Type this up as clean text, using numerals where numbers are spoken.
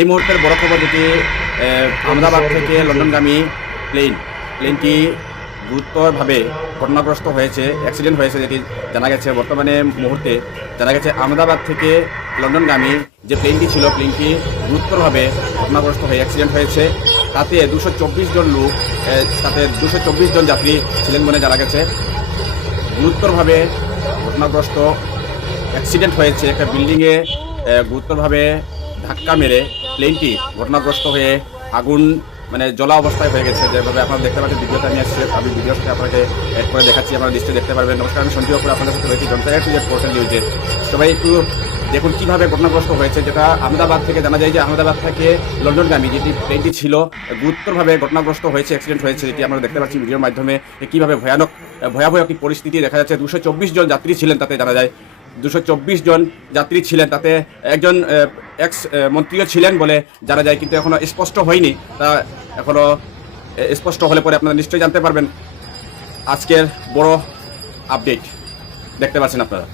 এই মুহূর্তের বড় খবর যেটি আহমেদাবাদ থেকে লন্ডনগামী প্লেনটি গুরুতরভাবে ঘটনাগ্রস্ত হয়েছে, অ্যাক্সিডেন্ট হয়েছে যেটি জানা গেছে। বর্তমানে মুহূর্তে জানা গেছে আহমেদাবাদ থেকে লন্ডনগামী যে প্লেনটি ছিল, প্লেনটি গুরুতরভাবে ঘটনাগ্রস্ত হয়ে অ্যাক্সিডেন্ট হয়েছে। তাতে 224 জন লোক, তাতে 224 জন যাত্রী ছিলেন বলে জানা গেছে। গুরুতরভাবে ঘটনাগ্রস্ত অ্যাক্সিডেন্ট হয়েছে, একটা বিল্ডিংয়ে গুরুতরভাবে ধাক্কা মেরে প্লেনটি ঘটনাগ্রস্ত হয়ে আগুন জ্বলা অবস্থায় হয়ে গেছে। যেভাবে আপনারা দেখতে পাচ্ছেন, ভিডিওটা নিয়ে আসছে, আমি ভিডিওটা আপনাকে অ্যাড করে দেখাচ্ছি, আপনারা নিশ্চয়ই দেখতে পারবেন। নমস্কার, আমি সঞ্জীব অপুর, আপনাদের সাথে রয়েছি জনতা টু জেড পোর্টাল নিউজে। সবাই একটু দেখুন কীভাবে ঘটনাগ্রস্ত হয়েছে। যেটা আহমেদাবাদ থেকে জানা যায় যে আহমেদাবাদ থেকে লন্ডনগামী যেটি প্লেনটি ছিল গুরুতরভাবে ঘটনাগ্রস্ত হয়েছে, অ্যাক্সিডেন্ট হয়েছে, যেটি আমরা দেখতে পাচ্ছি ভিডিওর মাধ্যমে। কীভাবে ভয়াবহ একটি পরিস্থিতি দেখা যাচ্ছে। 224 জন যাত্রী ছিলেন, তাতে জানা যায় 224 জন যাত্রী ছিলেন, তাতে একজন এক্স মন্ত্রীও ছিলেন বলে জানা যায়, কিন্তু এখনও স্পষ্ট হয়নি। তা এখনও স্পষ্ট হলে পরে আপনারা নিশ্চয়ই জানতে পারবেন। আজকের বড় আপডেট দেখতে পাচ্ছেন আপনারা।